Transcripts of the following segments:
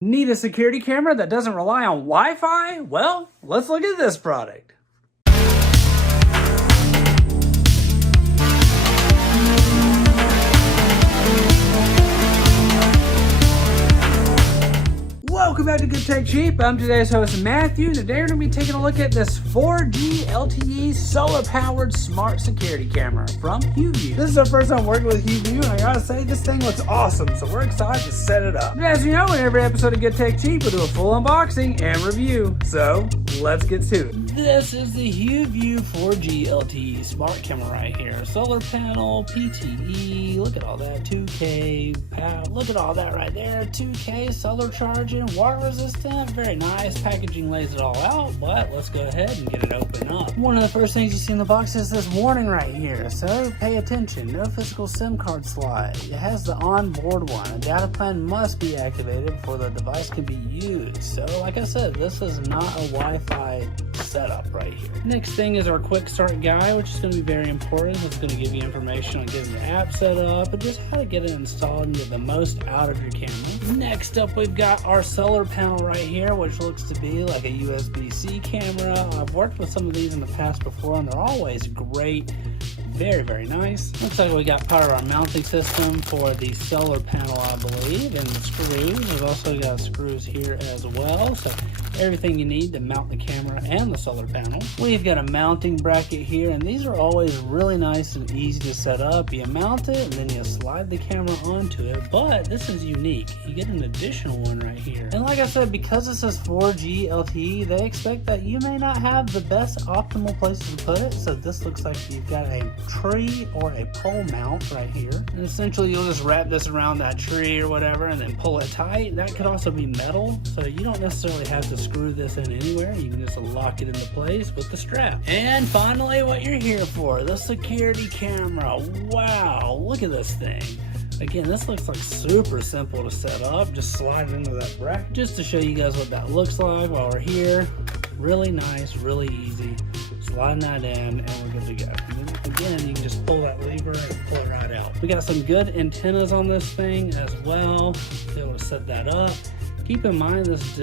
Need a security camera that doesn't rely on Wi-Fi? Well, let's look at this product. Welcome back to Good Tech Cheap. I'm today's host Matthew. Today we're going to be taking a look at this 4G LTE solar-powered smart security camera from HUEVUE. This is our first time working with HUEVUE, and I gotta say, this thing looks awesome, so we're excited to set it up. And as you know, in every episode of Good Tech Cheap, we'll do a full unboxing and review. So, let's get to it. This is the HUEVUE 4G LTE smart camera right here. Solar panel, PTE, look at all that, 2K power, look at all that right there, 2K solar charging, water resistant, very nice. Packaging lays it all out, but let's go ahead and get it open up. One of the first things you see in the box is this warning right here, so pay attention. No physical SIM card slide. It has the onboard one. A data plan must be activated before the device can be used. So like I said, this is not a Wi-Fi setup right here. Next thing is our quick start guide, which is going to be very important. It's going to give you information on getting the app set up and just how to get it installed and get the most out of your camera. Next up, we've got our solar panel right here, which looks to be like a USB-C camera. I've worked with some of these in the past before, and they're always great. Very, very nice. Looks like we got part of our mounting system for the solar panel, I believe, and the screws. We've also got screws here as well, so everything you need to mount the camera and the solar panel. We've got a mounting bracket here, and these are always really nice and easy to set up. You mount it and then you slide the camera onto it, but this is unique. You get an additional one right here. And like I said, because this is 4G LTE, they expect that you may not have the best optimal places to put it, so this looks like you've got a tree or a pole mount right here. And essentially you'll just wrap this around that tree or whatever and then pull it tight. That could also be metal, so you don't necessarily have to screw this in anywhere. You can just lock it into place with the strap. And finally, what you're here for, the security camera. Wow, look at this thing. Again, this looks like super simple to set up. Just slide it into that bracket. Just to show you guys what that looks like while we're here. Really nice, really easy. Sliding that in and we're good to go. And then again, you can just pull that lever and pull it right out. We got some good antennas on this thing as well. Be able to set that up. Keep in mind this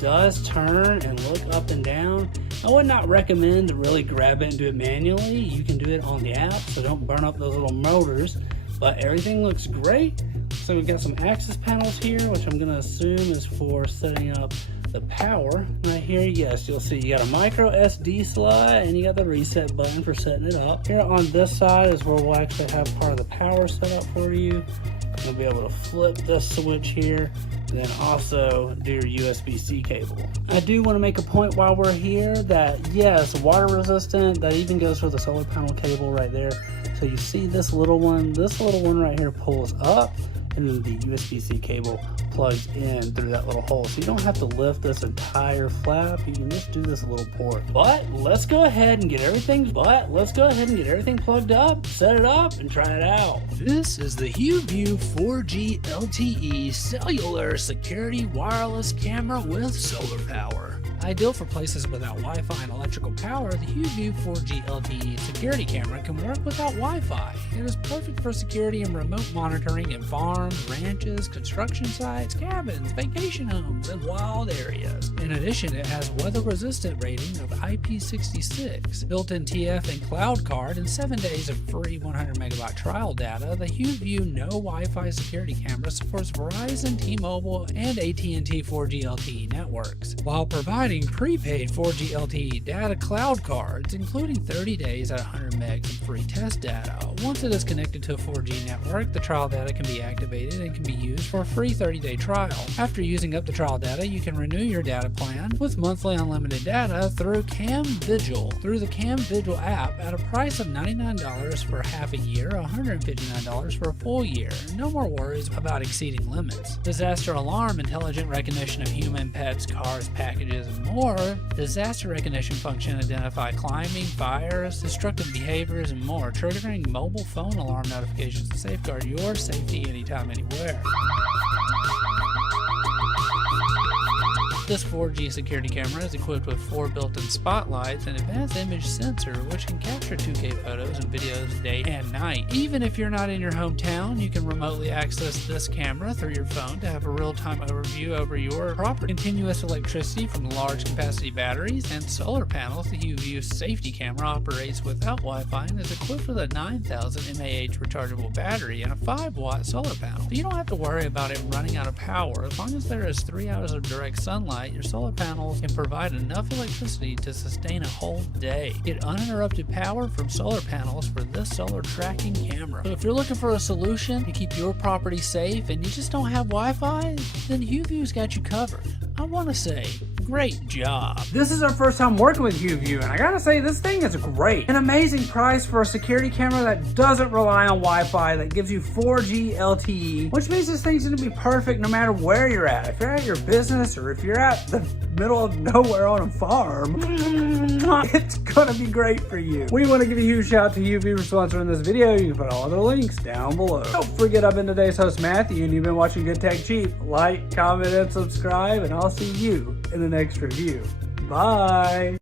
does turn and look up and down. I would not recommend to really grab it and do it manually. You can do it on the app, so don't burn up those little motors. But everything looks great. So we've got some access panels here, which I'm going to assume is for setting up the power. Right here, yes, you'll see you got a micro SD slide and you got the reset button for setting it up. Here on this side is where we'll actually have part of the power set up for you. You'll be able to flip this switch here and then also do your USB-C cable. I do want to make a point while we're here that yes, water resistant, that even goes for the solar panel cable right there. So you see this little one right here pulls up and then the USB-C cable plugs in through that little hole. So you don't have to lift this entire flap. You can just do this little port. But let's go ahead and get everything plugged up, set it up, and try it out. This is the HUEVUE 4G LTE Cellular Security Wireless Camera with solar power. Ideal for places without Wi-Fi and electrical power, the HUEVUE 4G LTE security camera can work without Wi-Fi. It is perfect for security and remote monitoring in farms, ranches, construction sites, cabins, vacation homes, and wild areas. In addition, it has weather-resistant rating of IP66, built-in TF and cloud card, and 7 days of free 100 megabyte trial data. The HUEVUE No Wi-Fi security camera supports Verizon, T-Mobile, and AT&T 4G LTE networks, while providing prepaid 4G LTE data cloud cards, including 30 days at 100 megs of free test data. Once it is connected to a 4G network, the trial data can be activated and can be used for a free 30-day trial. After using up the trial data, you can renew your data plan with monthly unlimited data through the CamVigil app at a price of $99 for half a year, $159 for a full year. No more worries about exceeding limits. Disaster alarm, intelligent recognition of human, pets, cars, packages, and more. Disaster recognition function identify climbing, fires, destructive behaviors, and more, triggering mobile phone alarm notifications to safeguard your safety anytime, anywhere. This 4G security camera is equipped with 4 built-in spotlights and advanced image sensor, which can capture 2K photos and videos day and night. Even if you're not in your hometown, you can remotely access this camera through your phone to have a real-time overview over your property. Continuous electricity from large capacity batteries and solar panels. The HUEVUE safety camera operates without Wi-Fi and is equipped with a 9,000 mAh rechargeable battery and a 5-watt solar panel. So you don't have to worry about it running out of power. As long as there is 3 hours of direct sunlight, your solar panels can provide enough electricity to sustain a whole day. Get uninterrupted power from solar panels for this solar tracking camera. So if you're looking for a solution to keep your property safe and you just don't have Wi-Fi, then HUEVUE's got you covered. I want to say, great job. This is our first time working with HUEVUE, and I gotta say, this thing is great. An amazing price for a security camera that doesn't rely on Wi-Fi, that gives you 4G LTE, which means this thing's gonna be perfect no matter where you're at. If you're at your business or if you're at the middle of nowhere on a farm, it's gonna be great for you. We want to give a huge shout out to HUEVUE for sponsoring this video. You can put all the links down below. Don't forget, I've been today's host, Matthew, and you've been watching Good Tech Cheap. Like, comment, and subscribe, and I'll see you in the next review. Bye.